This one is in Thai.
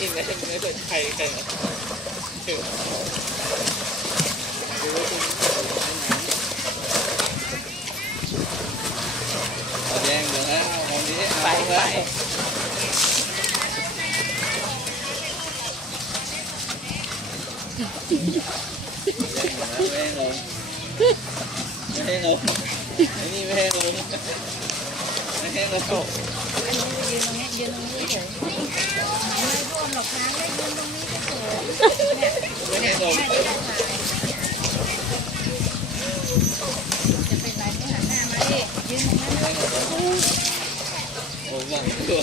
นี่ไม่เปิดใครนะดูว่าคุณแย่งเดี๋ยวนะมองนี้ไปแย่งไม่ให้ลงไม่ให้ลงไอ้นี่ไม่ให้ลงไม่ให้ลงอันนี้ยืนตรงนี้เฉยไม่ร่วมหรอกนะไม่ยืนตรงนี้เฉยไม่ให้ลงจะเป็นไรไม่หันหน้ามาดิยืนตรงนั้นเลยโอ้โหตัว